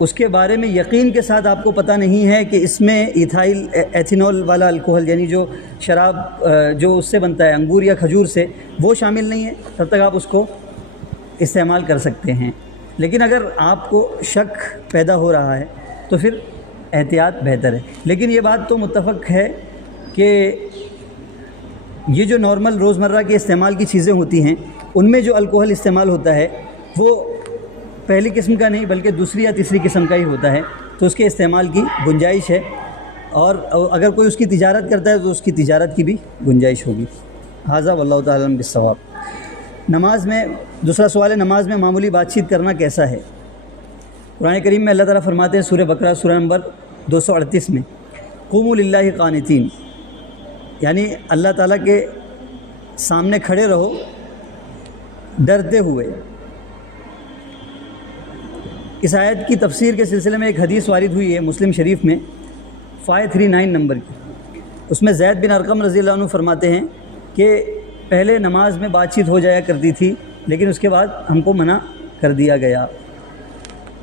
اس کے بارے میں یقین کے ساتھ آپ کو پتہ نہیں ہے کہ اس میں ایتھائل ایتھینول والا الکوہل یعنی جو شراب جو اس سے بنتا ہے انگور یا کھجور سے وہ شامل نہیں ہے، تب تک آپ اس کو استعمال کر سکتے ہیں۔ لیکن اگر آپ کو شک پیدا ہو رہا ہے تو پھر احتیاط بہتر ہے۔ لیکن یہ بات تو متفق ہے کہ یہ جو نارمل روزمرہ کے استعمال کی چیزیں ہوتی ہیں ان میں جو الکوہل استعمال ہوتا ہے وہ پہلی قسم کا نہیں بلکہ دوسری یا تیسری قسم کا ہی ہوتا ہے، تو اس کے استعمال کی گنجائش ہے، اور اگر کوئی اس کی تجارت کرتا ہے تو اس کی تجارت کی بھی گنجائش ہوگی۔ ھذا واللہ تعالی اعلم بالصواب۔ نماز میں دوسرا سوال ہے، نماز میں معمولی بات چیت کرنا کیسا ہے؟ قرآن کریم میں اللہ تعالیٰ فرماتے ہیں سورہ بقرہ سورہ نمبر 238 میں، قوموا للہ قانتین، یعنی اللہ تعالیٰ کے سامنے کھڑے رہو ڈرتے ہوئے۔ اس آیت کی تفسیر کے سلسلے میں ایک حدیث وارد ہوئی ہے مسلم شریف میں 539 نمبر کی، اس میں زید بن ارقم رضی اللہ عنہ فرماتے ہیں کہ پہلے نماز میں بات چیت ہو جایا کرتی تھی لیکن اس کے بعد ہم کو منع کر دیا گیا۔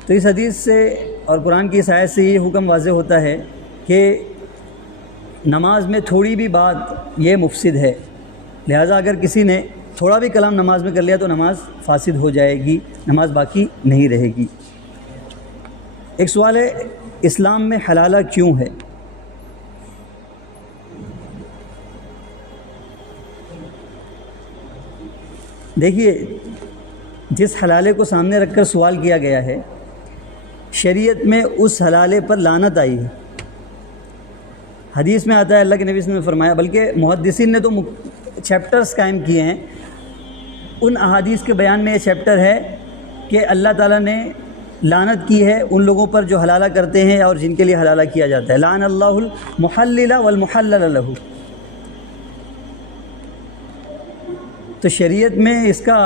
تو اس حدیث سے اور قرآن کی اس آیت سے یہ حکم واضح ہوتا ہے کہ نماز میں تھوڑی بھی بات یہ مفسد ہے، لہٰذا اگر کسی نے تھوڑا بھی کلام نماز میں کر لیا تو نماز فاسد ہو جائے گی، نماز باقی نہیں رہے گی۔ ایک سوال ہے، اسلام میں حلالہ کیوں ہے؟ دیکھیے، جس حلالے کو سامنے رکھ کر سوال کیا گیا ہے شریعت میں اس حلالے پر لعنت آئی ہے۔ حدیث میں آتا ہے، اللہ کے نبی صلی اللہ علیہ وسلم نے فرمایا، بلکہ محدثین نے تو چیپٹرز قائم کیے ہیں، ان احادیث کے بیان میں یہ چیپٹر ہے کہ اللہ تعالیٰ نے لعنت کی ہے ان لوگوں پر جو حلالہ کرتے ہیں اور جن کے لیے حلالہ کیا جاتا ہے۔ لعن اللہ المحلل والمحلل له۔ تو شریعت میں اس کا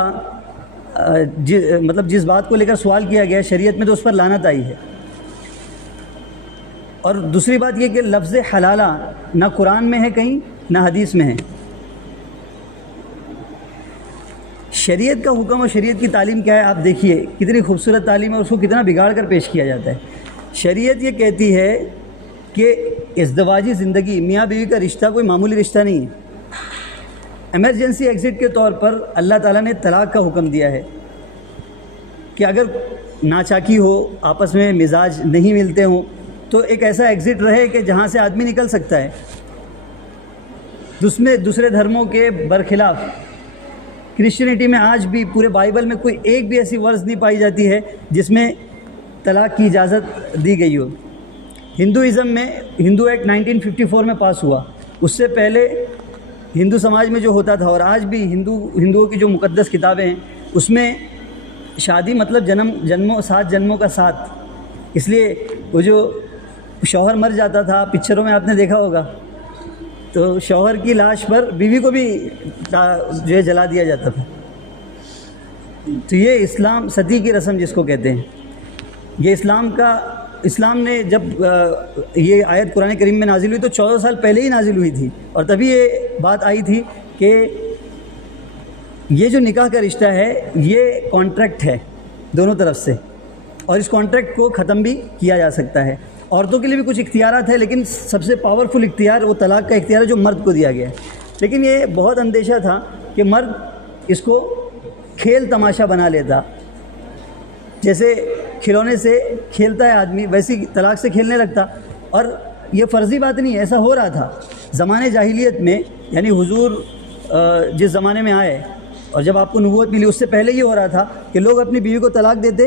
مطلب جس بات کو لے کر سوال کیا گیا شریعت میں تو اس پر لعنت آئی ہے۔ اور دوسری بات یہ کہ لفظ حلالہ نہ قرآن میں ہے کہیں نہ حدیث میں ہے۔ شریعت کا حکم اور شریعت کی تعلیم کیا ہے آپ دیکھیے، کتنی خوبصورت تعلیم ہے، اس کو کتنا بگاڑ کر پیش کیا جاتا ہے۔ شریعت یہ کہتی ہے کہ ازدواجی زندگی میاں بیوی کا رشتہ کوئی معمولی رشتہ نہیں ہے۔ ایمرجنسی ایگزٹ کے طور پر اللہ تعالیٰ نے طلاق کا حکم دیا ہے کہ اگر ناچاکی ہو، آپس میں مزاج نہیں ملتے ہوں تو ایک ایسا ایگزٹ رہے کہ جہاں سے آدمی نکل سکتا ہے۔ دوسرے دھرموں کے برخلاف کرسچینٹی میں آج بھی پورے بائبل میں کوئی ایک بھی ایسی ورز نہیں پائی جاتی ہے جس میں طلاق کی اجازت دی گئی ہو۔ ہندوازم میں ہندو ایکٹ 1954 میں پاس ہوا، اس سے پہلے ہندو سماج میں جو ہوتا تھا اور آج بھی ہندوؤں کی جو مقدس کتابیں ہیں اس میں شادی مطلب جنموں 7 جنموں کا ساتھ، اس لیے وہ جو شوہر مر جاتا تھا پکچروں میں آپ نے دیکھا ہوگا تو شوہر کی لاش پر بیوی کو بھی جو ہے جلا دیا جاتا تھا۔ تو یہ اسلام ستی کی رسم جس کو کہتے ہیں، یہ اسلام نے جب یہ آیت قرآن کریم میں نازل ہوئی تو 14 سال پہلے ہی نازل ہوئی تھی، اور تبھی یہ بات آئی تھی کہ یہ جو نکاح کا رشتہ ہے یہ کانٹریکٹ ہے دونوں طرف سے، اور اس کانٹریکٹ کو ختم بھی کیا جا سکتا ہے۔ عورتوں کے لیے بھی کچھ اختیارات ہیں لیکن سب سے پاورفل اختیار وہ طلاق کا اختیار ہے جو مرد کو دیا گیا ہے۔ لیکن یہ بہت اندیشہ تھا کہ مرد اس کو کھیل تماشا بنا لیتا، جیسے کھلونے سے کھیلتا ہے آدمی ویسی طلاق سے کھیلنے لگتا، اور یہ فرضی بات نہیں ہے، ایسا ہو رہا تھا زمانے جاہلیت میں، یعنی حضور جس زمانے میں آئے اور جب آپ کو نبوت ملی اس سے پہلے یہ ہو رہا تھا کہ لوگ اپنی بیوی کو طلاق دیتے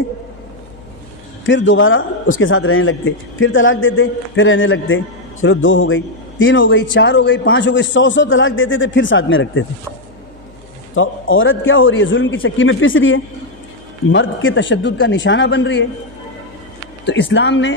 پھر دوبارہ اس کے ساتھ رہنے لگتے، پھر طلاق دیتے پھر رہنے لگتے، چلو 2 ہو گئی، 3 ہو گئی، 4 ہو گئی، 5 ہو گئی، 100 طلاق دیتے تھے پھر ساتھ میں رکھتے تھے۔ تو عورت کیا ہو رہی ہے؟ ظلم کی چکی میں پس رہی ہے، مرد کے تشدد کا نشانہ بن رہی ہے۔ تو اسلام نے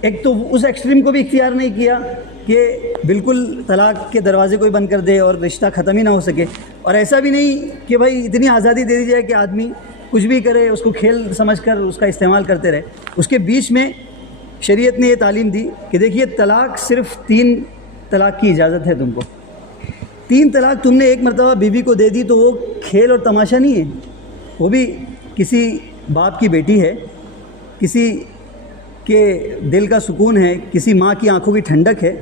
ایک تو اس ایکسٹریم کو بھی اختیار نہیں کیا کہ بالکل طلاق کے دروازے کو ہی بند کر دے اور رشتہ ختم ہی نہ ہو سکے، اور ایسا بھی نہیں کہ بھائی اتنی آزادی دے دی جائے کہ آدمی کچھ بھی کرے، اس کو کھیل سمجھ کر اس کا استعمال کرتے رہے۔ اس کے بیچ میں شریعت نے یہ تعلیم دی کہ دیکھیے طلاق صرف 3 طلاق کی اجازت ہے تم کو۔ 3 طلاق تم نے ایک مرتبہ بیوی کو دے دی تو وہ کھیل اور تماشا نہیں ہے، وہ بھی کسی باپ کی بیٹی ہے کسی کے دل کا سکون ہے، کسی ماں کی آنکھوں کی ٹھنڈک ہے.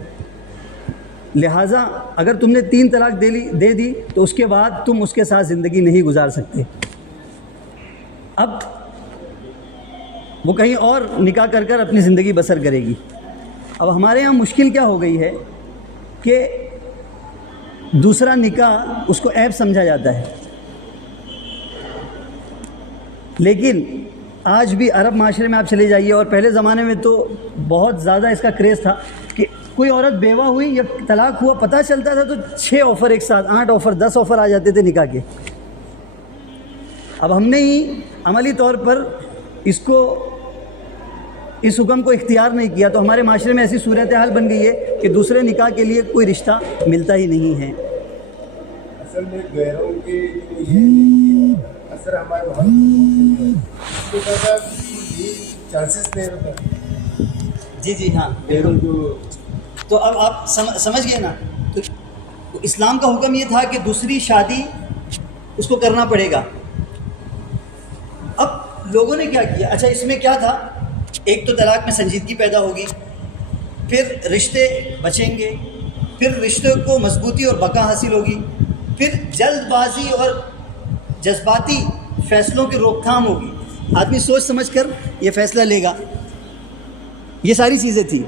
لہٰذا اگر تم نے 3 طلاق دے دی تو اس کے بعد تم اس کے ساتھ زندگی نہیں گزار سکتے. اب وہ کہیں اور نکاح کر کر اپنی زندگی بسر کرے گی. اب ہمارے یہاں مشکل کیا ہو گئی ہے کہ دوسرا نکاح اس کو عیب سمجھا جاتا ہے. لیکن آج بھی عرب معاشرے میں آپ چلے جائیے، اور پہلے زمانے میں تو بہت زیادہ اس کا کریز تھا کہ کوئی عورت بیوہ ہوئی یا طلاق ہوا پتہ چلتا تھا تو 6 آفر ایک ساتھ، 8 آفر 10 آفر آ جاتے تھے نکاح کے. اب ہم نے ہی عملی طور پر اس حکم کو اختیار نہیں کیا، تو ہمارے معاشرے میں ایسی صورتحال بن گئی ہے کہ دوسرے نکاح کے لیے کوئی رشتہ ملتا ہی نہیں ہے. اصل میں غیروں کے جو اثر ہمارے وہاں اس کے ساتھ چانسز نہیں ہوتا. جی ہاں بالکل. تو اب آپ سمجھ گئے نا. تو اسلام کا حکم یہ تھا کہ دوسری شادی اس کو کرنا پڑے گا. اب لوگوں نے کیا کیا؟ اچھا اس میں کیا تھا؟ ایک تو طلاق میں سنجیدگی پیدا ہوگی، پھر رشتے بچیں گے، پھر رشتے کو مضبوطی اور بقا حاصل ہوگی، پھر جلد بازی اور جذباتی فیصلوں کی روک تھام ہوگی. آدمی سوچ سمجھ کر یہ فیصلہ لے گا. یہ ساری چیزیں تھیں.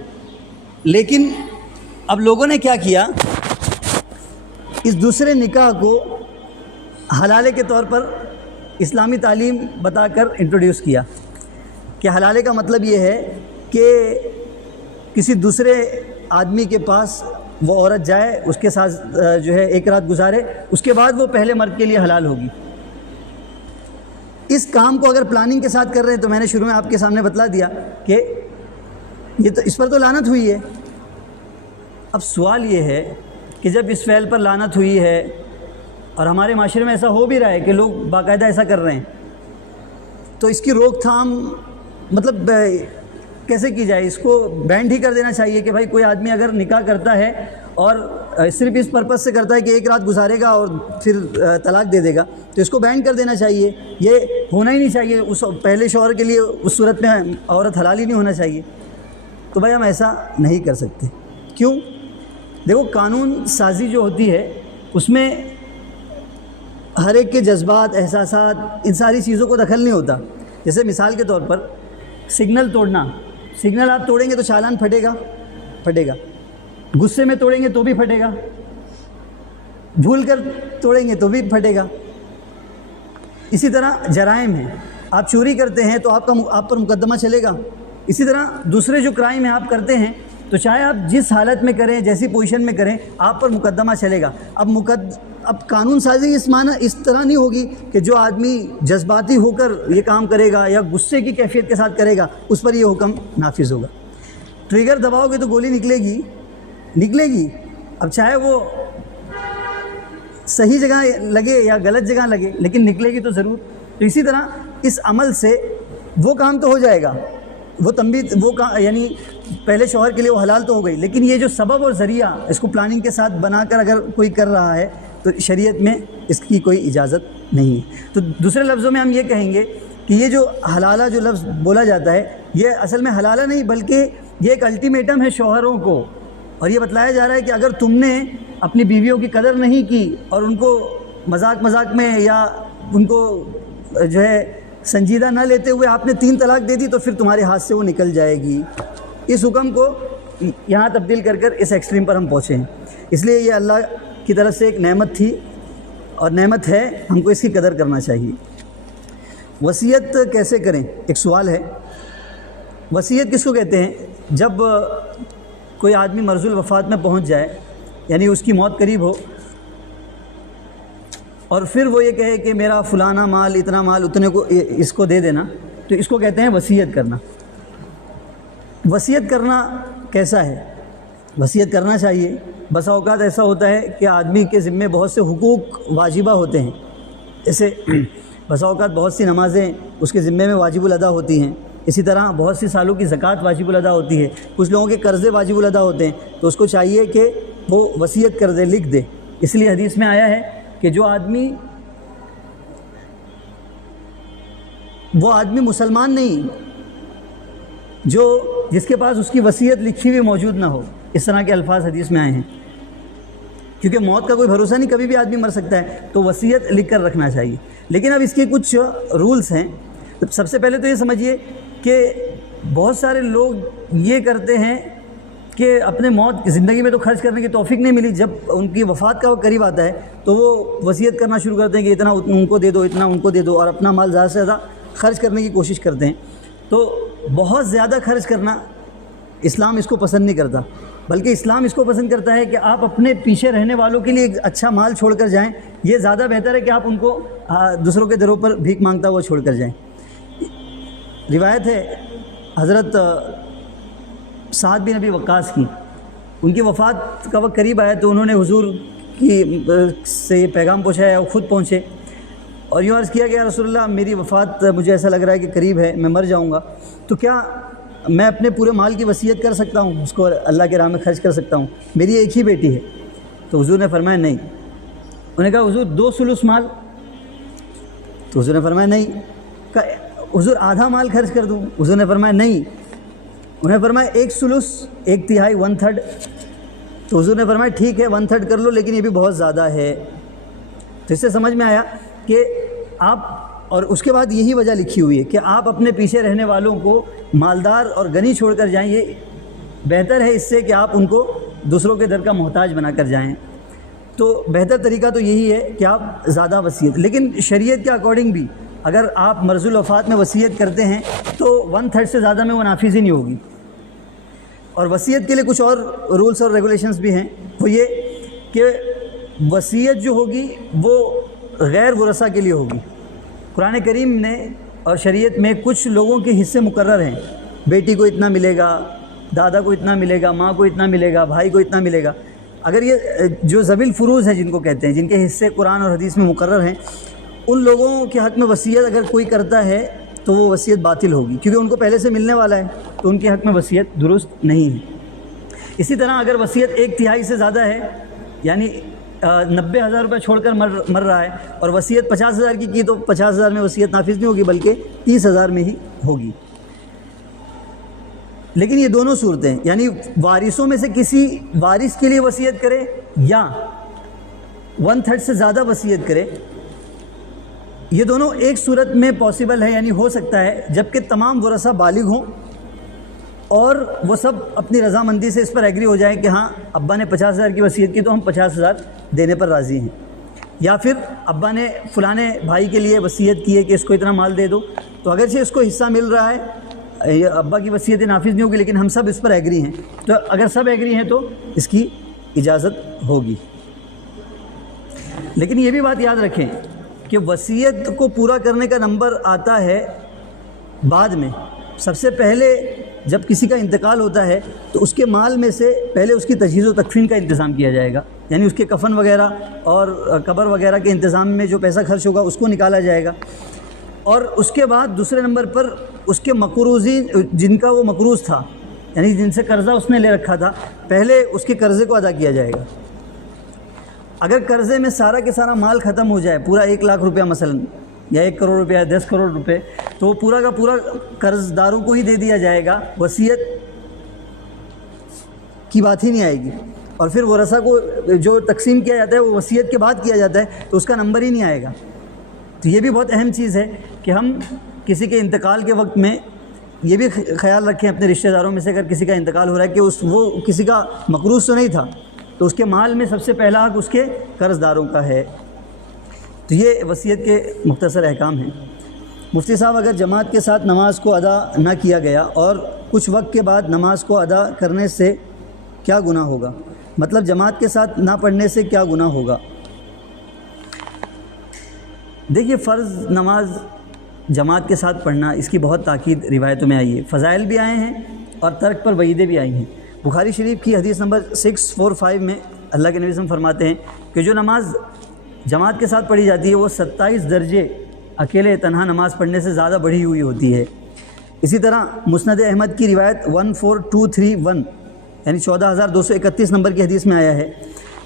لیکن اب لوگوں نے کیا کیا؟ اس دوسرے نکاح کو حلالے کے طور پر اسلامی تعلیم بتا کر انٹروڈیوس کیا کہ حلالے کا مطلب یہ ہے کہ کسی دوسرے آدمی کے پاس وہ عورت جائے، اس کے ساتھ جو ہے ایک رات گزارے، اس کے بعد وہ پہلے مرد کے لیے حلال ہوگی. اس کام کو اگر پلاننگ کے ساتھ کر رہے ہیں تو میں نے شروع میں آپ کے سامنے بتلا دیا کہ یہ تو اس پر تو لعنت ہوئی ہے. اب سوال یہ ہے کہ جب اس فعل پر لعنت ہوئی ہے اور ہمارے معاشرے میں ایسا ہو بھی رہا ہے کہ لوگ باقاعدہ ایسا کر رہے ہیں، تو اس کی روک تھام مطلب کیسے کی جائے؟ اس کو بینڈ ہی کر دینا چاہیے کہ بھائی کوئی آدمی اگر نکاح کرتا ہے اور صرف اس پرپس سے کرتا ہے کہ ایک رات گزارے گا اور پھر طلاق دے دے گا، تو اس کو بینڈ کر دینا چاہیے. یہ ہونا ہی نہیں چاہیے. اس پہلے شوہر کے لیے اس صورت میں عورت حلال ہی نہیں ہونا چاہیے. تو بھائی ہم ایسا نہیں کر سکتے. کیوں؟ دیکھو قانون سازی جو ہوتی ہے اس میں ہر ایک کے جذبات، احساسات، ان ساری چیزوں کو دخل نہیں ہوتا. جیسے مثال کے طور پر سگنل توڑنا، سگنل آپ توڑیں گے تو چالان پھٹے گا. غصے میں توڑیں گے تو بھی پھٹے گا، بھول کر توڑیں گے تو بھی پھٹے گا. اسی طرح جرائم ہیں، آپ چوری کرتے ہیں تو آپ پر مقدمہ چلے گا. اسی طرح دوسرے جو کرائم ہیں آپ کرتے ہیں تو چاہے آپ جس حالت میں کریں، جیسی پوزیشن میں کریں، آپ پر مقدمہ چلے گا. اب قانون سازی اس طرح نہیں ہوگی کہ جو آدمی جذباتی ہو کر یہ کام کرے گا یا غصے کی کیفیت کے ساتھ کرے گا اس پر یہ حکم نافذ ہوگا. ٹریگر دباؤ گے تو گولی نکلے گی. اب چاہے وہ صحیح جگہ لگے یا غلط جگہ لگے لیکن نکلے گی تو ضرور. تو اسی طرح اس عمل سے وہ کام تو ہو جائے گا، یعنی پہلے شوہر کے لیے وہ حلال تو ہو گئی، لیکن یہ جو سبب اور ذریعہ اس کو پلاننگ کے ساتھ بنا کر اگر کوئی کر رہا ہے تو شریعت میں اس کی کوئی اجازت نہیں ہے. تو دوسرے لفظوں میں ہم یہ کہیں گے کہ یہ جو حلالہ جو لفظ بولا جاتا ہے یہ اصل میں حلالہ نہیں بلکہ یہ ایک الٹیمیٹم ہے شوہروں کو. اور یہ بتلایا جا رہا ہے کہ اگر تم نے اپنی بیویوں کی قدر نہیں کی اور ان کو مذاق میں یا ان کو جو ہے سنجیدہ نہ لیتے ہوئے آپ نے 3 طلاق دے دی تو پھر تمہارے ہاتھ سے وہ نکل جائے گی. اس حکم کو یہاں تبدیل کر اس ایکسٹریم پر ہم پہنچے ہیں. اس لیے یہ اللہ کی طرف سے ایک نعمت تھی اور نعمت ہے، ہم کو اس کی قدر کرنا چاہیے. وصیت کیسے کریں؟ ایک سوال ہے. وصیت کس کو کہتے ہیں؟ جب کوئی آدمی مرض الوفات میں پہنچ جائے، یعنی اس کی موت قریب ہو، اور پھر وہ یہ کہے کہ میرا فلانا مال، اتنا مال، اتنے کو اس کو دے دینا، تو اس کو کہتے ہیں وصیت کرنا. وصیت کرنا کیسا ہے؟ وصیت کرنا چاہیے. بسا اوقات ایسا ہوتا ہے کہ آدمی کے ذمے بہت سے حقوق واجبہ ہوتے ہیں. جیسے بسا اوقات بہت سی نمازیں اس کے ذمے میں واجب الادا ہوتی ہیں. اسی طرح بہت سی سالوں کی زکوٰۃ واجب الادا ہوتی ہے. کچھ لوگوں کے قرضے واجب الادا ہوتے ہیں، تو اس کو چاہیے کہ وہ وصیت کر دے، لکھ دے. اس لیے حدیث میں آیا ہے کہ جو آدمی مسلمان نہیں جس کے پاس اس کی وصیت لکھی ہوئی موجود نہ ہو. اس طرح کے الفاظ حدیث میں آئے ہیں، کیونکہ موت کا کوئی بھروسہ نہیں، کبھی بھی آدمی مر سکتا ہے، تو وصیت لکھ کر رکھنا چاہیے. لیکن اب اس کے کچھ رولز ہیں. سب سے پہلے تو یہ سمجھیے کہ بہت سارے لوگ یہ کرتے ہیں کہ اپنے موت زندگی میں تو خرچ کرنے کی توفیق نہیں ملی، جب ان کی وفات کا وقت قریب آتا ہے تو وہ وصیت کرنا شروع کرتے ہیں کہ اتنا ان کو دے دو، اتنا ان کو دے دو، اور اپنا مال زیادہ سے زیادہ خرچ کرنے کی کوشش کرتے ہیں. تو بہت زیادہ خرچ کرنا اسلام اس کو پسند نہیں کرتا، بلکہ اسلام اس کو پسند کرتا ہے کہ آپ اپنے پیچھے رہنے والوں کے لیے ایک اچھا مال چھوڑ کر جائیں. یہ زیادہ بہتر ہے کہ آپ ان کو دوسروں کے دروں پر بھیک مانگتا ہوا چھوڑ کر جائیں. روایت ہے حضرت سعد بن ابی وقاص کی، ان کی وفات کا وقت قریب آیا تو انہوں نے حضور کی سے یہ پیغام پہنچایا، وہ خود پہنچے اور یوں عرض کیا کہ یا رسول اللہ، میری وفات مجھے ایسا لگ رہا ہے کہ قریب ہے، میں مر جاؤں گا، تو کیا میں اپنے پورے مال کی وصیت کر سکتا ہوں، اس کو اللہ کے راہ میں خرچ کر سکتا ہوں؟ میری ایک ہی بیٹی ہے. تو حضور نے فرمایا نہیں. انہوں نے کہا حضور 2 ثلث مال؟ تو حضور نے فرمایا نہیں. کہا حضور آدھا مال خرچ کر دوں؟ حضور نے فرمایا نہیں. انہوں نے فرمایا 1 ثلث، 1/3، 1/3. تو حضور نے فرمایا ٹھیک ہے 1/3 کر لو، لیکن یہ بھی بہت زیادہ ہے. تو اس سے سمجھ میں آیا کہ آپ، اور اس کے بعد یہی وجہ لکھی ہوئی ہے کہ آپ اپنے پیچھے رہنے والوں کو مالدار اور غنی چھوڑ کر جائیں، یہ بہتر ہے اس سے کہ آپ ان کو دوسروں کے در کا محتاج بنا کر جائیں. تو بہتر طریقہ تو یہی ہے کہ آپ زیادہ وصیت، لیکن شریعت کے اکارڈنگ بھی اگر آپ مرض الوفات میں وصیت کرتے ہیں تو 1/3 سے زیادہ میں وہ نافذ ہی نہیں ہوگی. اور وصیت کے لیے کچھ اور رولز اور ریگولیشنز بھی ہیں. وہ یہ کہ وصیت جو ہوگی وہ غیر ورثہ کے لیے ہوگی. قرآن کریم نے اور شریعت میں کچھ لوگوں کے حصے مقرر ہیں، بیٹی کو اتنا ملے گا، دادا کو اتنا ملے گا، ماں کو اتنا ملے گا، بھائی کو اتنا ملے گا. اگر یہ جو ذوی الفروض ہیں جن کو کہتے ہیں، جن کے حصے قرآن اور حدیث میں مقرر ہیں، ان لوگوں کے حق میں وصیت اگر کوئی کرتا ہے تو وہ وصیت باطل ہوگی، کیونکہ ان کو پہلے سے ملنے والا ہے، تو ان کے حق میں وصیت درست نہیں ہے. اسی طرح اگر وصیت 1/3 سے زیادہ ہے، یعنی 90,000 روپے چھوڑ کر مر رہا ہے، اور وصیت 50,000 کی تو 50,000 میں وصیت نافذ نہیں ہوگی، بلکہ 30,000 میں ہی ہوگی. لیکن یہ دونوں صورتیں، یعنی وارثوں میں سے کسی وارث کے لیے وصیت کرے یا 1/3 سے زیادہ وصیت کرے، یہ دونوں ایک صورت میں پاسبل ہے، یعنی ہو سکتا ہے جبکہ تمام ورثہ بالغ ہوں اور وہ سب اپنی رضامندی سے اس پر ایگری ہو جائیں کہ ہاں ابا نے 50,000 کی وصیت کی تو ہم 50,000 دینے پر راضی ہیں. یا پھر ابا نے فلانے بھائی کے لیے وصیت کی ہے کہ اس کو اتنا مال دے دو، تو اگرچہ اس کو حصہ مل رہا ہے، یہ ابا کی وصیت نافذ نہیں ہوگی، لیکن ہم سب اس پر ایگری ہیں، تو اگر سب ایگری ہیں تو اس کی اجازت ہوگی. لیکن یہ بھی بات یاد رکھیں کہ وصیت کو پورا کرنے کا نمبر آتا ہے بعد میں. سب سے پہلے جب کسی کا انتقال ہوتا ہے تو اس کے مال میں سے پہلے اس کی تجہیز و تکفین کا انتظام کیا جائے گا، یعنی اس کے کفن وغیرہ اور قبر وغیرہ کے انتظام میں جو پیسہ خرچ ہوگا اس کو نکالا جائے گا. اور اس کے بعد دوسرے نمبر پر اس کے مقروضین، جن کا وہ مقروض تھا، یعنی جن سے قرضہ اس نے لے رکھا تھا، پہلے اس کے قرضے کو ادا کیا جائے گا. اگر قرضے میں سارا کے سارا مال ختم ہو جائے، پورا 1,00,000 روپیہ مثلا، یا 1 کروڑ روپیہ، 10 کروڑ روپے، تو وہ پورا کا پورا قرض داروں کو ہی دے دیا جائے گا، وصیت کی بات ہی نہیں آئے گی. اور پھر ورثہ کو جو تقسیم کیا جاتا ہے وہ وصیت کے بعد کیا جاتا ہے، تو اس کا نمبر ہی نہیں آئے گا. تو یہ بھی بہت اہم چیز ہے کہ ہم کسی کے انتقال کے وقت میں یہ بھی خیال رکھیں اپنے رشتہ داروں میں سے اگر کسی کا انتقال ہو رہا ہے کہ وہ کسی کا مقروض تو نہیں تھا، تو اس کے مال میں سب سے پہلا حق اس کے قرض داروں کا ہے. تو یہ وصیت کے مختصر احکام ہیں. مفتی صاحب، اگر جماعت کے ساتھ نماز کو ادا نہ کیا گیا اور کچھ وقت کے بعد نماز کو ادا کرنے سے کیا گناہ ہوگا؟ مطلب جماعت کے ساتھ نہ پڑھنے سے کیا گناہ ہوگا؟ دیکھیے، فرض نماز جماعت کے ساتھ پڑھنا، اس کی بہت تاکید روایتوں میں آئی ہے، فضائل بھی آئے ہیں اور ترک پر وعیدیں بھی آئی ہیں. بخاری شریف کی حدیث نمبر 645 میں اللہ کے نبی صلی اللہ علیہ وسلم فرماتے ہیں کہ جو نماز جماعت کے ساتھ پڑھی جاتی ہے وہ 27 درجے اکیلے تنہا نماز پڑھنے سے زیادہ بڑھی ہوئی ہوتی ہے. اسی طرح مسند احمد کی روایت 14231 یعنی 14,231 نمبر کی حدیث میں آیا ہے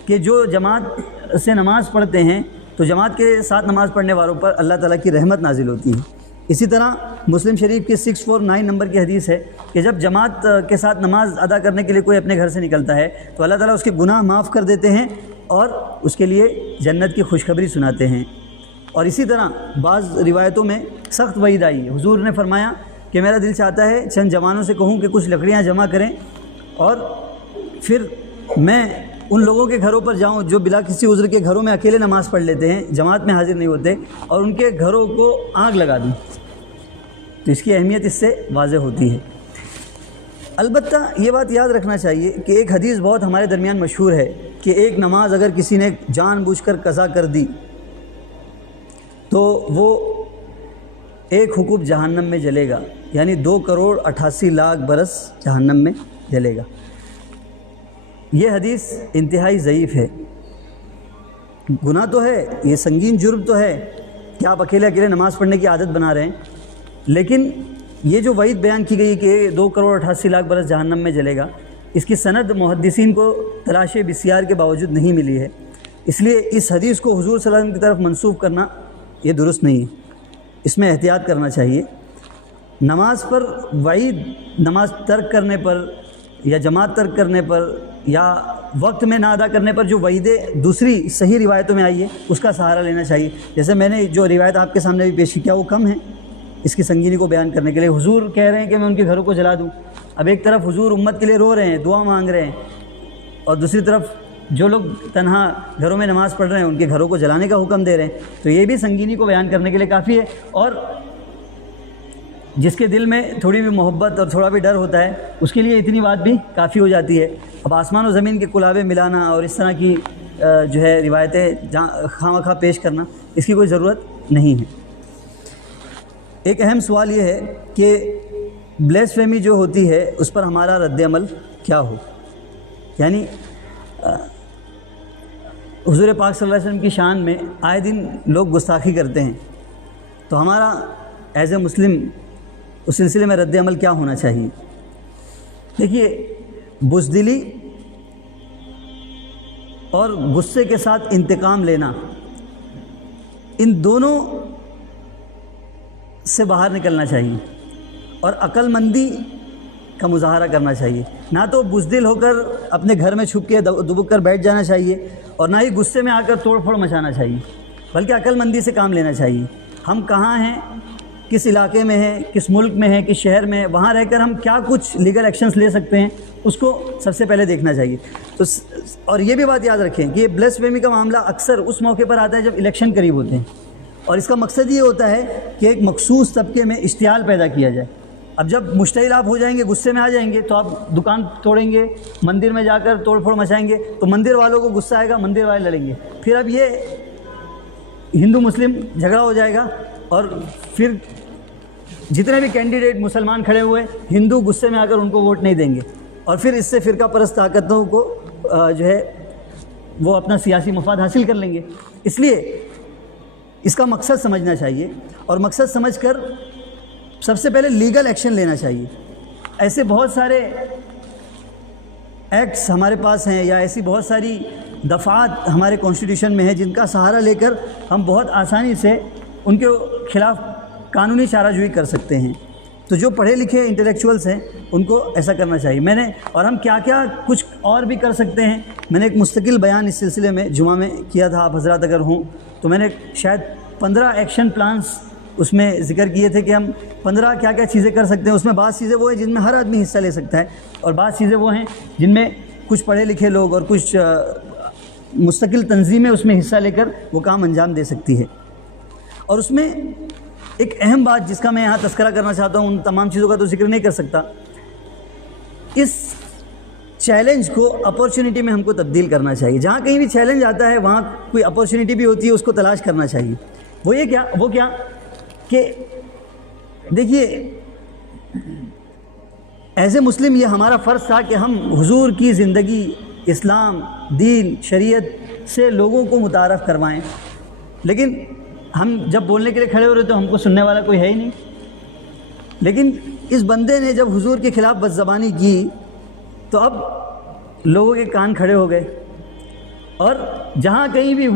کہ جو جماعت سے نماز پڑھتے ہیں تو جماعت کے ساتھ نماز پڑھنے والوں پر اللہ تعالیٰ کی رحمت نازل ہوتی ہے. اسی طرح مسلم شریف کی 649 نمبر کی حدیث ہے کہ جب جماعت کے ساتھ نماز ادا کرنے کے لیے کوئی اپنے گھر سے نکلتا ہے تو اللہ تعالیٰ اس کے گناہ معاف کر دیتے ہیں اور اس کے لیے جنت کی خوشخبری سناتے ہیں۔ اور اسی طرح بعض روایتوں میں سخت وعید آئی ہے۔ حضور نے فرمایا کہ میرا دل چاہتا ہے چند جوانوں سے کہوں کہ کچھ لکڑیاں جمع کریں اور پھر میں ان لوگوں کے گھروں پر جاؤں جو بلا کسی عذر کے گھروں میں اکیلے نماز پڑھ لیتے ہیں، جماعت میں حاضر نہیں ہوتے، اور ان کے گھروں کو آگ لگا دوں۔ تو اس کی اہمیت اس سے واضح ہوتی ہے۔ البتہ یہ بات یاد رکھنا چاہیے کہ ایک حدیث بہت ہمارے درمیان مشہور ہے کہ ایک نماز اگر کسی نے جان بوجھ کر قضا کر دی تو وہ ایک حکوب جہنم میں جلے گا، یعنی 2,88,00,000 برس جہنم میں جلے گا۔ یہ حدیث انتہائی ضعیف ہے۔ گناہ تو ہے، یہ سنگین جرم تو ہے کہ آپ اکیلے نماز پڑھنے کی عادت بنا رہے ہیں، لیکن یہ جو وعید بیان کی گئی کہ 2,88,00,000 برس جہنم میں جلے گا، اس کی سند محدثین کو تلاش بسیار کے باوجود نہیں ملی ہے۔ اس لیے اس حدیث کو حضور صلی اللہ علیہ وسلم کی طرف منسوب کرنا یہ درست نہیں ہے، اس میں احتیاط کرنا چاہیے۔ نماز پر وعید نماز ترک کرنے پر یا جماعت ترک کرنے پر یا وقت میں نہ ادا کرنے پر جو وعیدیں دوسری صحیح روایتوں میں آئی ہے اس کا سہارا لینا چاہیے۔ جیسے میں نے جو روایت آپ کے سامنے بھی پیش کی، کیا وہ کم ہے اس کی سنگینی کو بیان کرنے کے لیے؟ حضور کہہ رہے ہیں کہ میں ان کے گھروں کو جلا دوں۔ اب ایک طرف حضور امت کے لیے رو رہے ہیں، دعا مانگ رہے ہیں، اور دوسری طرف جو لوگ تنہا گھروں میں نماز پڑھ رہے ہیں ان کے گھروں کو جلانے کا حکم دے رہے ہیں، تو یہ بھی سنگینی کو بیان کرنے کے لیے کافی ہے۔ اور جس کے دل میں تھوڑی بھی محبت اور تھوڑا بھی ڈر ہوتا ہے اس کے لیے اتنی بات بھی کافی ہو جاتی ہے۔ اب آسمان و زمین کے کلابے ملانا اور اس طرح کی جو ہے روایتیں خواہ مخواہ پیش کرنا، اس کی کوئی ضرورت نہیں ہے۔ ایک اہم سوال یہ ہے کہ بلیسفیمی جو ہوتی ہے اس پر ہمارا رد عمل کیا ہو؟ یعنی حضور پاک صلی اللہ علیہ وسلم کی شان میں آئے دن لوگ گستاخی کرتے ہیں، تو ہمارا ایز اے مسلم اس سلسلے میں رد عمل کیا ہونا چاہیے؟ دیکھیے، بزدلی اور غصے کے ساتھ انتقام لینا، ان دونوں سے باہر نکلنا چاہیے اور عقل مندی کا مظاہرہ کرنا چاہیے۔ نہ تو بزدل ہو کر اپنے گھر میں چھپ کے دبک کر بیٹھ جانا چاہیے اور نہ ہی غصے میں آ کر توڑ پھوڑ مچانا چاہیے، بلکہ عقل مندی سے کام لینا چاہیے۔ ہم کہاں ہیں، کس علاقے میں ہیں، کس ملک میں ہیں، کس شہر میں ہیں، وہاں رہ کر ہم کیا کچھ لیگل ایکشنز لے سکتے ہیں اس کو سب سے پہلے دیکھنا چاہیے۔ تو اور یہ بھی بات یاد رکھیں کہ یہ بلیسفیمی کا معاملہ اکثر اس موقع پر آتا ہے جب الیکشن قریب ہوتے ہیں، اور اس کا مقصد یہ ہوتا ہے کہ ایک مخصوص طبقے میں اشتعال پیدا کیا جائے۔ اب جب مشتعل آپ ہو جائیں گے، غصے میں آ جائیں گے، تو آپ دکان توڑیں گے، مندر میں جا کر توڑ پھوڑ مچائیں گے، تو مندر والوں کو غصہ آئے گا، مندر والے لڑیں گے، پھر اب یہ ہندو مسلم جھگڑا ہو جائے گا، اور پھر جتنے بھی کینڈیڈیٹ مسلمان کھڑے ہوئے ہندو غصے میں آ کر ان کو ووٹ نہیں دیں گے، اور پھر اس سے فرقہ پرست طاقتوں کو جو ہے وہ اپنا سیاسی مفاد حاصل کر لیں گے۔ اس لیے اس کا مقصد سمجھنا چاہیے، اور مقصد سمجھ کر سب سے پہلے لیگل ایکشن لینا چاہیے۔ ایسے بہت سارے ایکٹس ہمارے پاس ہیں یا ایسی بہت ساری دفعات ہمارے کانسٹیٹیوشن میں ہیں جن کا سہارا لے کر ہم بہت آسانی سے ان کے خلاف قانونی چارہ جوئی کر سکتے ہیں۔ تو جو پڑھے لکھے انٹلیکچوئلس ہیں ان کو ایسا کرنا چاہیے۔ اور ہم کیا کیا کچھ اور بھی کر سکتے ہیں، میں نے ایک مستقل بیان اس سلسلے میں جمعہ میں کیا تھا، آپ حضرات اگر ہوں تو میں نے شاید 15 ایکشن پلانس اس میں ذکر کیے تھے کہ ہم 15 کیا کیا چیزیں کر سکتے ہیں۔ اس میں بعض چیزیں وہ ہیں جن میں ہر آدمی حصہ لے سکتا ہے، اور بعض چیزیں وہ ہیں جن میں کچھ پڑھے لکھے لوگ اور کچھ مستقل تنظیمیں اس میں حصہ لے کر وہ کام انجام دے سکتی ہے۔ اور اس میں ایک اہم بات جس کا میں یہاں تذکرہ کرنا چاہتا ہوں، ان تمام چیزوں کا تو ذکر نہیں کر سکتا، اس چیلنج کو اپورچونٹی میں ہم کو تبدیل کرنا چاہیے۔ جہاں کہیں بھی چیلنج آتا ہے وہاں کوئی اپورچونٹی بھی ہوتی ہے، اس کو تلاش کرنا چاہیے۔ وہ کیا کہ دیکھیے، ایز اے مسلم یہ ہمارا فرض تھا کہ ہم حضور کی زندگی، اسلام، دین، شریعت سے لوگوں کو متعارف کروائیں، لیکن ہم جب بولنے کے لیے کھڑے ہو رہے تو ہم کو سننے والا کوئی ہے ہی نہیں۔ لیکن اس بندے نے جب حضور کے خلاف بدزبانی کی تو اب لوگوں کے کان کھڑے ہو گئے، اور جہاں کہیں بھی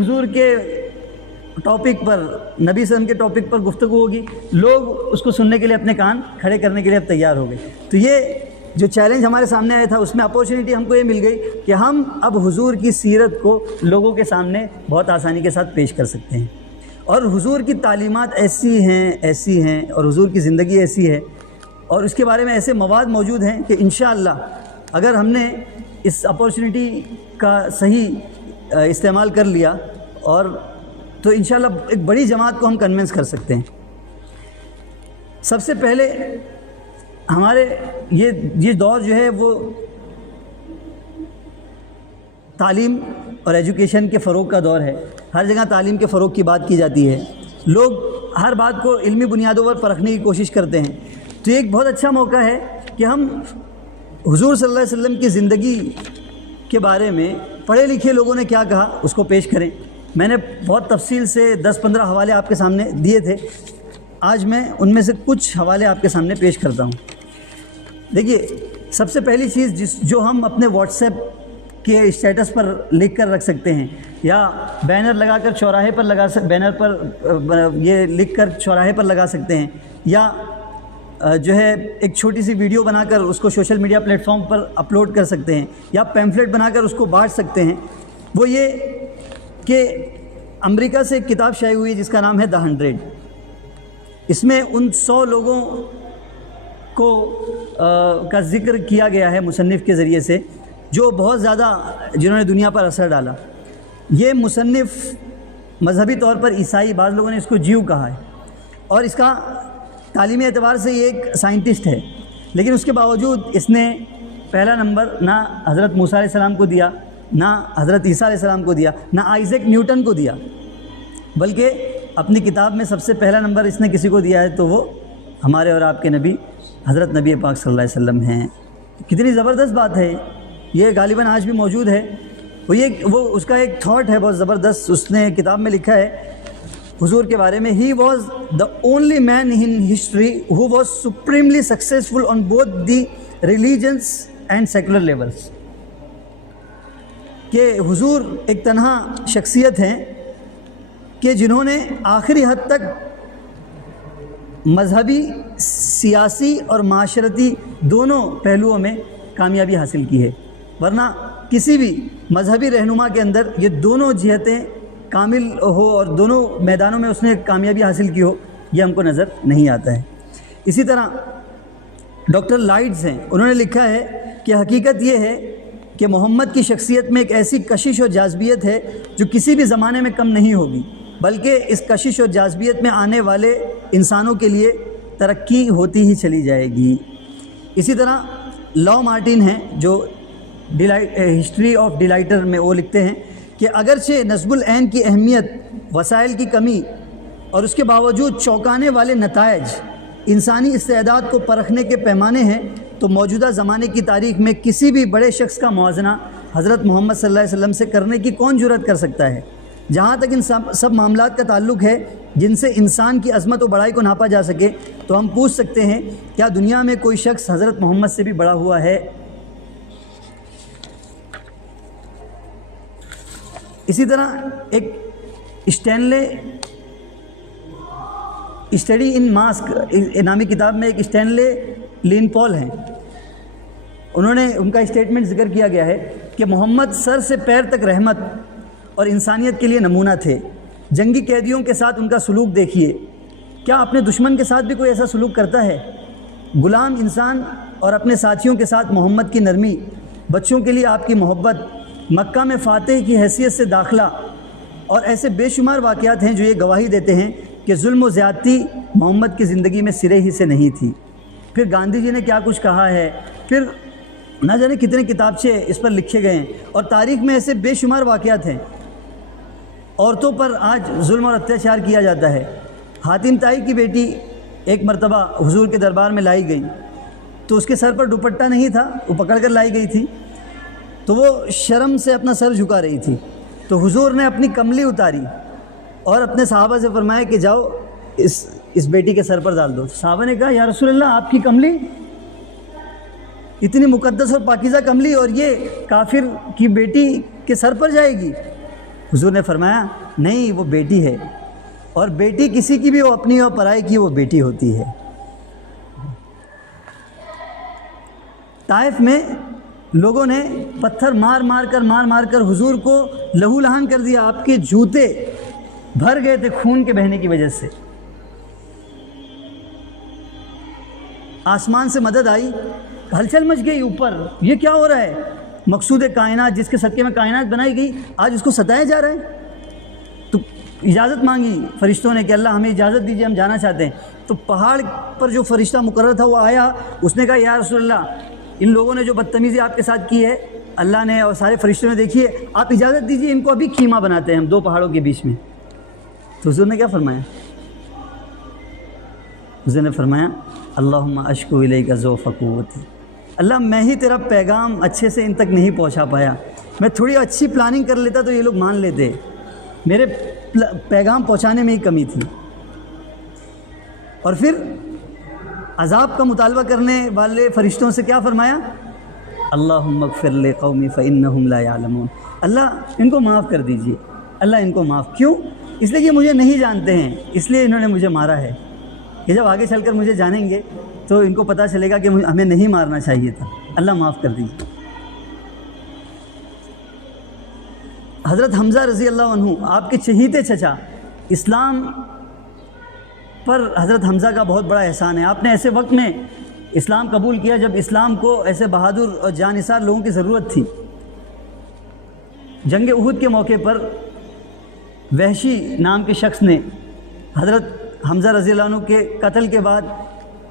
ٹاپک پر، نبی صلی اللہ علیہ وسلم کے ٹاپک پر گفتگو ہوگی، لوگ اس کو سننے کے لیے اپنے کان کھڑے کرنے کے لیے اب تیار ہو گئے۔ تو یہ جو چیلنج ہمارے سامنے آیا تھا اس میں اپورچونیٹی ہم کو یہ مل گئی کہ ہم اب حضور کی سیرت کو لوگوں کے سامنے بہت آسانی کے ساتھ پیش کر سکتے ہیں، اور حضور کی تعلیمات ایسی ہیں اور حضور کی زندگی ایسی ہے اور اس کے بارے میں ایسے مواد موجود ہیں کہ انشاءاللہ اگر ہم نے اس اپورچونیٹی کا صحیح استعمال کر لیا اور تو انشاءاللہ ایک بڑی جماعت کو ہم کنونس کر سکتے ہیں۔ سب سے پہلے ہمارے یہ دور جو ہے وہ تعلیم اور ایجوکیشن کے فروغ کا دور ہے۔ ہر جگہ تعلیم کے فروغ کی بات کی جاتی ہے، لوگ ہر بات کو علمی بنیادوں پر پرکھنے کی کوشش کرتے ہیں۔ تو یہ ایک بہت اچھا موقع ہے کہ ہم حضور صلی اللہ علیہ وسلم کی زندگی کے بارے میں پڑھے لکھے لوگوں نے کیا کہا اس کو پیش کریں۔ میں نے بہت تفصیل سے 10-15 حوالے آپ کے سامنے دیے تھے، آج میں ان میں سے کچھ حوالے آپ کے سامنے پیش کرتا ہوں۔ دیکھیے، سب سے پہلی چیز جو ہم اپنے واٹس ایپ کے اسٹیٹس پر لکھ کر رکھ سکتے ہیں یا بینر لگا کر چوراہے پر بینر پر یہ لکھ کر چوراہے پر لگا سکتے ہیں، یا جو ہے ایک چھوٹی سی ویڈیو بنا کر اس کو سوشل میڈیا پلیٹ فارم پر اپلوڈ کر سکتے ہیں، یا پیمفلیٹ بنا کر اس کو بانٹ سکتے ہیں، وہ یہ کہ امریکہ سے ایک کتاب شائع ہوئی جس کا نام ہے The 100۔ اس میں ان 100 لوگوں کو کا ذکر کیا گیا ہے مصنف کے ذریعے سے جو بہت زیادہ جنہوں نے دنیا پر اثر ڈالا۔ یہ مصنف مذہبی طور پر عیسائی، بعض لوگوں نے اس کو جیو کہا ہے، اور اس کا تعلیمی اعتبار سے یہ ایک سائنٹسٹ ہے، لیکن اس کے باوجود اس نے پہلا نمبر نہ حضرت موسیٰ علیہ السلام کو دیا، نہ حضرت عیسیٰ علیہ السلام کو دیا، نہ آئزیک نیوٹن کو دیا، بلکہ اپنی کتاب میں سب سے پہلا نمبر اس نے کسی کو دیا ہے تو وہ ہمارے اور آپ کے نبی حضرت نبی پاک صلی اللہ علیہ وسلم ہیں۔ کتنی زبردست بات ہے، یہ غالباً آج بھی موجود ہے۔ وہ اس کا ایک تھاٹ ہے بہت زبردست، اس نے کتاب میں لکھا ہے حضور کے بارے میں، he was the only man in history who was supremely successful on both the religious and secular levels, کہ حضور ایک تنہا شخصیت ہیں کہ جنہوں نے آخری حد تک مذہبی، سیاسی اور معاشرتی دونوں پہلوؤں میں کامیابی حاصل کی ہے، ورنہ کسی بھی مذہبی رہنما کے اندر یہ دونوں جہتیں کامل ہو اور دونوں میدانوں میں اس نے کامیابی حاصل کی ہو، یہ ہم کو نظر نہیں آتا ہے۔ اسی طرح ڈاکٹر لائٹز ہیں، انہوں نے لکھا ہے کہ حقیقت یہ ہے کہ محمد کی شخصیت میں ایک ایسی کشش اور جاذبیت ہے جو کسی بھی زمانے میں کم نہیں ہوگی، بلکہ اس کشش اور جاذبیت میں آنے والے انسانوں کے لیے ترقی ہوتی ہی چلی جائے گی۔ اسی طرح لاو مارٹن ہیں جو ہسٹری آف ڈیلائٹر میں وہ لکھتے ہیں کہ اگرچہ نصب العین کی اہمیت، وسائل کی کمی اور اس کے باوجود چونکانے والے نتائج انسانی استعداد کو پرکھنے کے پیمانے ہیں، تو موجودہ زمانے کی تاریخ میں کسی بھی بڑے شخص کا موازنہ حضرت محمد صلی اللہ علیہ وسلم سے کرنے کی کون جرأت کر سکتا ہے؟ جہاں تک ان سب معاملات کا تعلق ہے جن سے انسان کی عظمت و بڑائی کو ناپا جا سکے، تو ہم پوچھ سکتے ہیں کیا دنیا میں کوئی شخص حضرت محمد سے بھی بڑا ہوا ہے؟ اسی طرح ایک اسٹینلے اسٹڈی ان ماسک نامی کتاب میں ایک اسٹینلے لین پال ہیں، انہوں نے ان کا اسٹیٹمنٹ ذکر کیا گیا ہے کہ محمد سر سے پیر تک رحمت اور انسانیت کے لیے نمونہ تھے۔ جنگی قیدیوں کے ساتھ ان کا سلوک دیکھیے، کیا اپنے دشمن کے ساتھ بھی کوئی ایسا سلوک کرتا ہے؟ غلام انسان اور اپنے ساتھیوں کے ساتھ محمد کی نرمی، بچوں کے لیے آپ کی محبت، مکہ میں فاتح کی حیثیت سے داخلہ، اور ایسے بے شمار واقعات ہیں جو یہ گواہی دیتے ہیں کہ ظلم و زیادتی محمد کی زندگی میں سرے ہی سے نہیں تھی۔ پھر گاندھی جی نے کیا کچھ کہا ہے، پھر نہ جانے کتنے کتابچے اس پر لکھے گئے ہیں، اور تاریخ میں ایسے بے شمار واقعات ہیں۔ عورتوں پر آج ظلم اور اتیاچار کیا جاتا ہے۔ حاتم طائی کی بیٹی ایک مرتبہ حضور کے دربار میں لائی گئی تو اس کے سر پر دوپٹہ نہیں تھا، وہ پکڑ کر لائی گئی تھی، تو وہ شرم سے اپنا سر جھکا رہی تھی، تو حضور نے اپنی کملی اتاری اور اپنے صحابہ سے فرمایا کہ جاؤ اس بیٹی کے سر پر ڈال دو۔ صحابہ نے کہا یا رسول اللہ، آپ کی کملی، اتنی مقدس اور پاکیزہ کملی، اور یہ کافر کی بیٹی کے سر پر جائے گی؟ حضور نے فرمایا نہیں، وہ بیٹی ہے، اور بیٹی کسی کی بھی ہو، اپنی اور پرائی کی، وہ بیٹی ہوتی ہے۔ طائف میں لوگوں نے پتھر مار مار کر حضور کو لہو لہان کر دیا، آپ کے جوتے بھر گئے تھے خون کے بہنے کی وجہ سے۔ آسمان سے مدد آئی، ہلچل مچ گئی اوپر، یہ کیا ہو رہا ہے؟ مقصود کائنات جس کے صدقے میں کائنات بنائی گئی، آج اس کو ستایا جا رہا ہے۔ تو اجازت مانگی فرشتوں نے کہ اللہ ہمیں اجازت دیجیے، ہم جانا چاہتے ہیں۔ تو پہاڑ پر جو فرشتہ مقرر تھا وہ آیا، اس نے کہا یا رسول اللہ، ان لوگوں نے جو بدتمیزی آپ کے ساتھ کی ہے اللہ نے اور سارے فرشتوں نے دیکھی ہے، آپ اجازت دیجیے، ان کو ابھی خیمہ بناتے ہیں ہم دو پہاڑوں کے بیچ میں۔ تو حضور نے کیا فرمایا؟ حضور نے فرمایا اللہم اشکو الیک ضعف قوتی، اللہ میں ہی تیرا پیغام اچھے سے ان تک نہیں پہنچا پایا، میں تھوڑی اچھی پلاننگ کر لیتا تو یہ لوگ مان لیتے، میرے پیغام پہنچانے میں ہی کمی تھی۔ اور پھر عذاب کا مطالبہ کرنے والے فرشتوں سے کیا فرمایا؟ اللہم اغفر لقومی فانہم لا یعلمون، اللہ ان کو معاف کر دیجئے، اللہ ان کو معاف، کیوں؟ اس لیے کہ مجھے نہیں جانتے ہیں، اس لیے انہوں نے مجھے مارا ہے، کہ جب آگے چل کر مجھے جانیں گے تو ان کو پتہ چلے گا کہ ہمیں نہیں مارنا چاہیے تھا، اللہ معاف کر دیجئے۔ حضرت حمزہ رضی اللہ عنہ آپ کے چہیتے چچا، اسلام پر حضرت حمزہ کا بہت بڑا احسان ہے، آپ نے ایسے وقت میں اسلام قبول کیا جب اسلام کو ایسے بہادر اور جانثار لوگوں کی ضرورت تھی۔ جنگ احد کے موقع پر وحشی نام کے شخص نے حضرت حمزہ رضی اللہ عنہ کے قتل کے بعد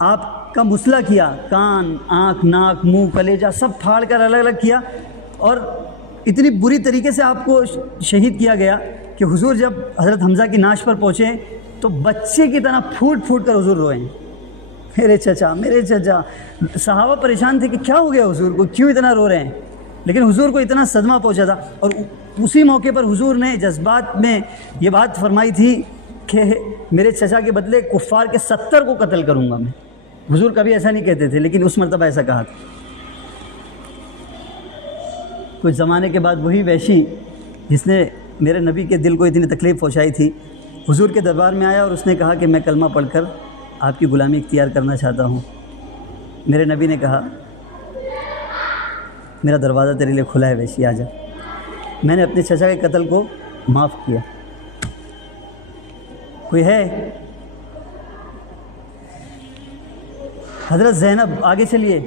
آپ کا مسئلہ کیا، کان، آنکھ، ناک، منہ، کلیجہ سب پھاڑ کر الگ الگ کیا، اور اتنی بری طریقے سے آپ کو شہید کیا گیا کہ حضور جب حضرت حمزہ کی نعش پر پہنچے تو بچے کی طرح پھوٹ پھوٹ کر حضور روئیں، میرے چچا، میرے چچا۔ صحابہ پریشان تھے کہ کیا ہو گیا حضور کو، کیوں اتنا رو رہے ہیں؟ لیکن حضور کو اتنا صدمہ پہنچا تھا، اور اسی موقع پر حضور نے جذبات میں یہ بات فرمائی تھی کہ میرے چچا کے بدلے کفار کے 70 کو قتل کروں گا میں۔ حضور کبھی ایسا نہیں کہتے تھے، لیکن اس مرتبہ ایسا کہا تھا۔ کچھ زمانے کے بعد وہی وحشی جس نے میرے نبی کے دل کو اتنی تکلیف پہنچائی تھی، حضور کے دربار میں آیا اور اس نے کہا کہ میں کلمہ پڑھ کر آپ کی غلامی اختیار کرنا چاہتا ہوں۔ میرے نبی نے کہا میرا دروازہ تیرے لیے کھلا ہے وحشی، آ جا، میں نے اپنے چچا کے قتل کو معاف کیا، کوئی ہے؟ حضرت زینب، آگے چلیے،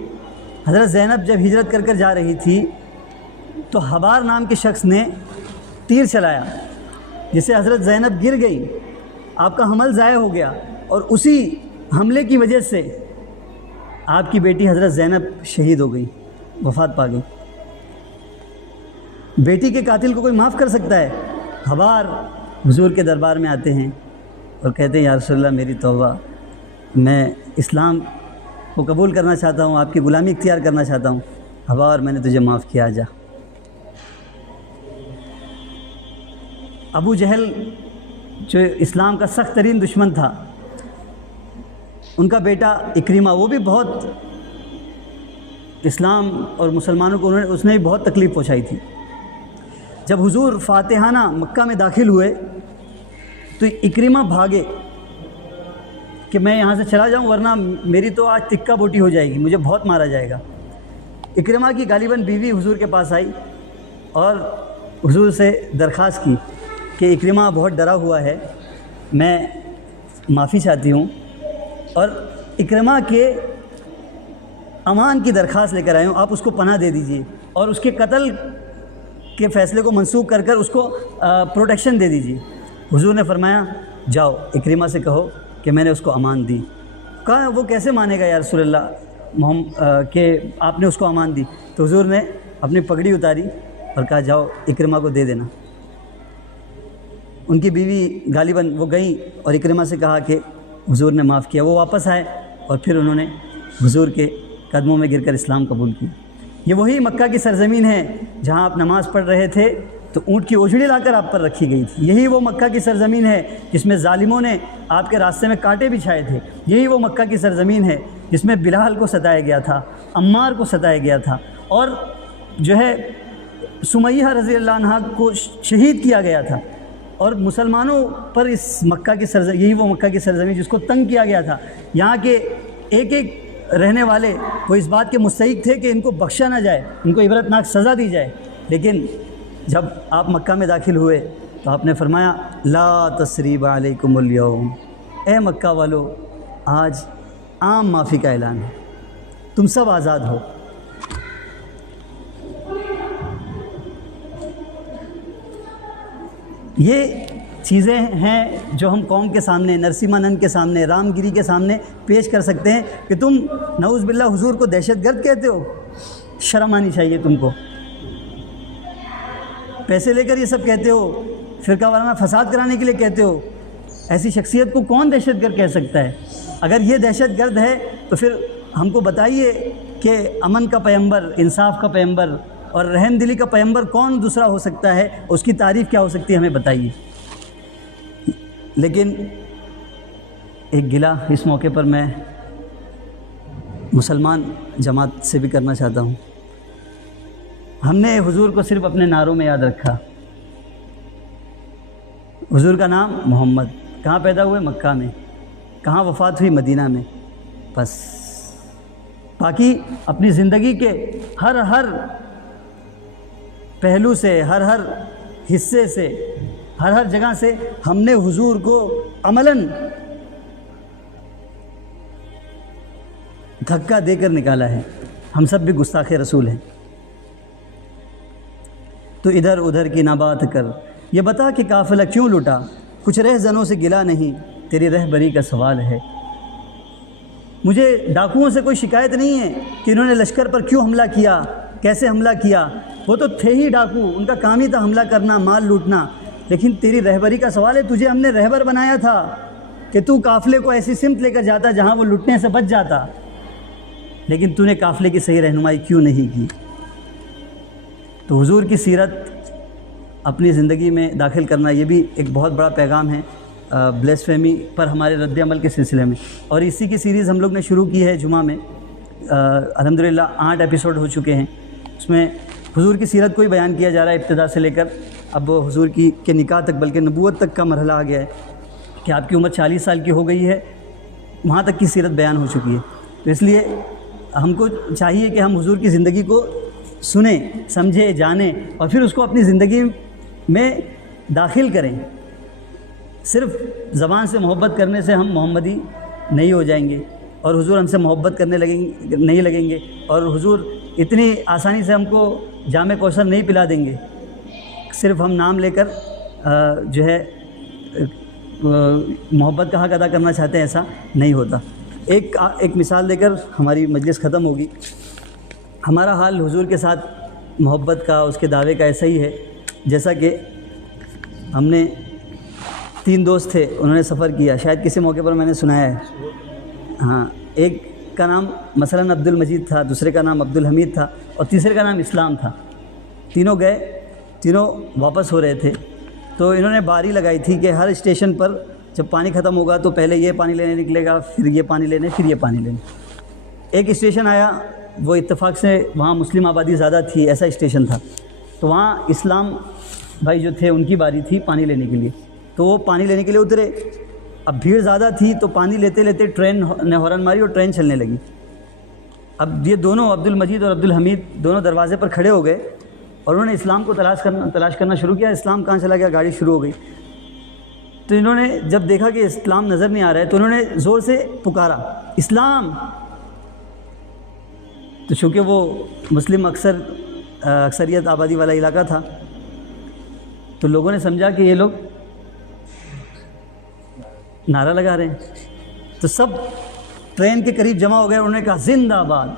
حضرت زینب جب ہجرت کر جا رہی تھی تو حبار نام کے شخص نے تیر چلایا جس سے حضرت زینب گر گئی، آپ کا حمل ضائع ہو گیا، اور اسی حملے کی وجہ سے آپ کی بیٹی حضرت زینب شہید ہو گئی، وفات پا گئی۔ بیٹی کے قاتل کو کوئی معاف کر سکتا ہے؟ حبار حضور کے دربار میں آتے ہیں اور کہتے ہیں یا رسول اللہ میری توبہ، میں اسلام کو قبول کرنا چاہتا ہوں، آپ کی غلامی اختیار کرنا چاہتا ہوں۔ حبار میں نے تجھے معاف کیا، جا۔ ابو جہل جو اسلام کا سخت ترین دشمن تھا، ان کا بیٹا اکریمہ، وہ بھی بہت اسلام اور مسلمانوں کو اس نے بھی بہت تکلیف پہنچائی تھی۔ جب حضور فاتحانہ مکہ میں داخل ہوئے تو اکریمہ بھاگے کہ میں یہاں سے چلا جاؤں ورنہ میری تو آج تکہ بوٹی ہو جائے گی، مجھے بہت مارا جائے گا۔ اکریمہ کی غالباً بیوی حضور کے پاس آئی اور حضور سے درخواست کی کہ اکریمہ بہت ڈرا ہوا ہے، میں معافی چاہتی ہوں، اور اکریمہ کے امان کی درخواست لے کر آئی ہوں، آپ اس کو پناہ دے دیجئے اور اس کے قتل کے فیصلے کو منسوخ کر کر اس کو پروٹیکشن دے دیجئے۔ حضور نے فرمایا جاؤ اکریمہ سے کہو کہ میں نے اس کو امان دی۔ کہا وہ کیسے مانے گا یا رسول اللہ کہ آپ نے اس کو امان دی؟ تو حضور نے اپنی پگڑی اتاری اور کہا جاؤ اکریمہ کو دے دینا۔ ان کی بیوی غالباً وہ گئیں اور اکریمہ سے کہا کہ حضور نے معاف کیا۔ وہ واپس آئے اور پھر انہوں نے حضور کے قدموں میں گر کر اسلام قبول کیا۔ یہ وہی مکہ کی سرزمین ہے جہاں آپ نماز پڑھ رہے تھے تو اونٹ کی اوجھڑی لا کر آپ پر رکھی گئی تھی۔ یہی وہ مکہ کی سرزمین ہے جس میں ظالموں نے آپ کے راستے میں کانٹے بچھائے تھے۔ یہی وہ مکہ کی سرزمین ہے جس میں بلال کو ستایا گیا تھا، عمار کو ستایا گیا تھا، اور جو ہے سمیہ رضی اللہ عنہا کو شہید کیا گیا تھا۔ اور مسلمانوں پر اس مکہ کی سرزمین، یہی وہ مکہ کی سرزمین جس کو تنگ کیا گیا تھا، یہاں کے ایک ایک رہنے والے وہ اس بات کے مستحق تھے کہ ان کو بخشا نہ جائے، ان کو عبرتناک سزا دی جائے. لیکن جب آپ مکہ میں داخل ہوئے تو آپ نے فرمایا لا تثریب علیکم اليوم، اے مکہ والو آج عام معافی کا اعلان ہے، تم سب آزاد ہو. یہ چیزیں ہیں جو ہم قوم کے سامنے، نرسمہانند کے سامنے، رام گیری کے سامنے پیش کر سکتے ہیں کہ تم نعوذ باللہ حضور کو دہشت گرد کہتے ہو. شرم آنی چاہیے تم کو. پیسے لے کر یہ سب کہتے ہو، فرقہ وارانہ فساد کرانے کے لیے کہتے ہو. ایسی شخصیت کو کون دہشت گرد کہہ سکتا ہے؟ اگر یہ دہشت گرد ہے تو پھر ہم کو بتائیے کہ امن کا پیغمبر، انصاف کا پیغمبر اور رحم دلی کا پیغمبر کون دوسرا ہو سکتا ہے، اس کی تعریف کیا ہو سکتی ہے، ہمیں بتائیے. لیکن ایک گلہ اس موقع پر میں مسلمان جماعت سے بھی کرنا چاہتا ہوں. ہم نے حضور کو صرف اپنے نعروں میں یاد رکھا. حضور کا نام محمد، کہاں پیدا ہوئے؟ مکہ میں. کہاں وفات ہوئی؟ مدینہ میں. بس باقی اپنی زندگی کے ہر پہلو سے، ہر حصے سے، ہر جگہ سے ہم نے حضور کو عملاً دھکا دے کر نکالا ہے. ہم سب بھی گستاخ رسول ہیں. تو ادھر ادھر کی نہ بات کر، یہ بتا کہ قافلہ کیوں لٹا، کچھ رہزنوں سے گلا نہیں، تیری رہبری کا سوال ہے. مجھے ڈاکوؤں سے کوئی شکایت نہیں ہے کہ انہوں نے لشکر پر کیوں حملہ کیا، کیسے حملہ کیا. وہ تو تھے ہی ڈاکو، ان کا کام ہی تھا حملہ کرنا، مال لوٹنا. لیکن تیری رہبری کا سوال ہے. تجھے ہم نے رہبر بنایا تھا کہ تو قافلے کو ایسی سمت لے کر جاتا جہاں وہ لٹنے سے بچ جاتا، لیکن تو نے قافلے کی صحیح رہنمائی کیوں نہیں کی. تو حضور کی سیرت اپنی زندگی میں داخل کرنا یہ بھی ایک بہت بڑا پیغام ہے بلیسفیمی پر ہمارے رد عمل کے سلسلے میں. اور اسی کی سیریز ہم لوگ نے شروع کی ہے جمعہ میں. الحمدللہ 8 ایپیسوڈ ہو چکے ہیں. اس میں حضور کی سیرت کو ہی بیان کیا جا رہا ہے، ابتدا سے لے کر اب حضور کے نکاح تک، بلکہ نبوت تک کا مرحلہ آ گیا ہے کہ آپ کی عمر 40 سال کی ہو گئی ہے، وہاں تک کی سیرت بیان ہو چکی ہے. تو اس لیے ہم کو چاہیے کہ ہم حضور کی زندگی کو سنیں، سمجھیں، جانیں اور پھر اس کو اپنی زندگی میں داخل کریں. صرف زبان سے محبت کرنے سے ہم محمدی نہیں ہو جائیں گے اور حضور ہم سے محبت کرنے نہیں لگیں گے، اور حضور اتنی آسانی سے ہم کو جام کوثر نہیں پلا دیں گے. صرف ہم نام لے کر جو ہے محبت کا حق ادا کرنا چاہتے ہیں، ایسا نہیں ہوتا. ایک مثال دے کر ہماری مجلس ختم ہوگی. ہمارا حال حضور کے ساتھ محبت کا، اس کے دعوے کا ایسا ہی ہے جیسا کہ ہم نے 3 دوست تھے، انہوں نے سفر کیا، شاید کسی موقع پر میں نے سنایا ہے. ہاں، ایک کا نام مثلاً عبد المجید تھا، دوسرے کا نام عبد الحمید تھا اور تیسرے کا نام اسلام تھا. تینوں گئے، تینوں واپس ہو رہے تھے. تو انہوں نے باری لگائی تھی کہ ہر اسٹیشن پر جب پانی ختم ہوگا تو پہلے یہ پانی لینے نکلے گا، پھر یہ پانی لینے، پھر یہ پانی لینے. ایک اسٹیشن آیا، وہ اتفاق سے وہاں مسلم آبادی زیادہ تھی، ایسا اسٹیشن تھا. تو وہاں اسلام بھائی جو تھے ان کی باری تھی پانی لینے کے لیے. تو وہ پانی لینے کے لیے اترے. اب بھیڑ زیادہ تھی تو پانی لیتے لیتے ٹرین نے ہارن ماری اور ٹرین چلنے لگی. اب یہ دونوں عبد المجید اور عبد الحمید دونوں دروازے پر کھڑے ہو گئے اور انہوں نے اسلام کو تلاش کرنا شروع کیا. اسلام کہاں چلا گیا؟ گاڑی شروع ہو گئی. تو انہوں نے جب دیکھا کہ اسلام نظر نہیں آ رہا ہے تو انہوں نے زور سے پکارا اسلام. تو چونکہ وہ مسلم اکثریت آبادی والا علاقہ تھا تو لوگوں نے سمجھا کہ یہ لوگ نعرہ لگا رہے ہیں. تو سب ٹرین کے قریب جمع ہو گئے. انہوں نے کہا زندہ آباد.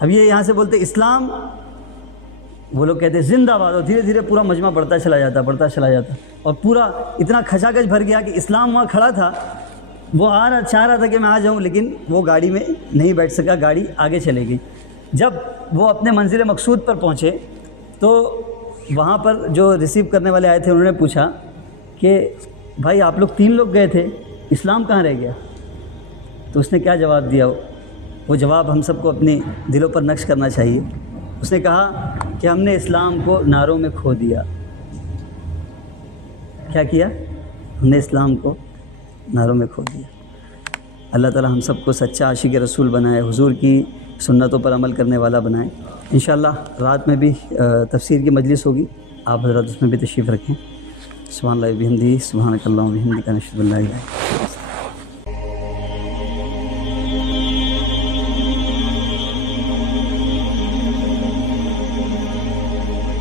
اب یہ یہاں سے بولتے اسلام، وہ لوگ کہتے زندہ آباد، اور دھیرے دھیرے پورا مجمع بڑھتا چلا جاتا اور پورا اتنا کھچا کھچ بھر گیا کہ اسلام وہاں کھڑا تھا. وہ چاہ رہا تھا کہ میں آ جاؤں، لیکن وہ گاڑی میں نہیں بیٹھ سکا، گاڑی آگے چلے گئی. جب وہ اپنے منزل مقصود پر پہنچے تو وہاں پر جو ریسیو کرنے والے آئے تھے انہوں نے پوچھا کہ بھائی آپ لوگ 3 لوگ گئے تھے، اسلام کہاں رہ گیا؟ تو اس نے کیا جواب دیا؟ وہ جواب ہم سب کو اپنے دلوں پر نقش کرنا چاہیے. اس نے کہا کہ ہم نے اسلام کو نعروں میں کھو دیا. کیا کیا؟ ہم نے اسلام کو ناروں میں کھو دیا۔ اللہ تعالی ہم سب کو سچا عاشق رسول بنائے، حضور کی سنتوں پر عمل کرنے والا بنائے۔ انشاءاللہ رات میں بھی تفسیر کی مجلس ہوگی، آپ حضرات اس میں بھی تشریف رکھیں۔ سبحان اللہ و بحمدہ، سبحانک اللہم و بحمدک، نشہد ان لا الہ الا انت۔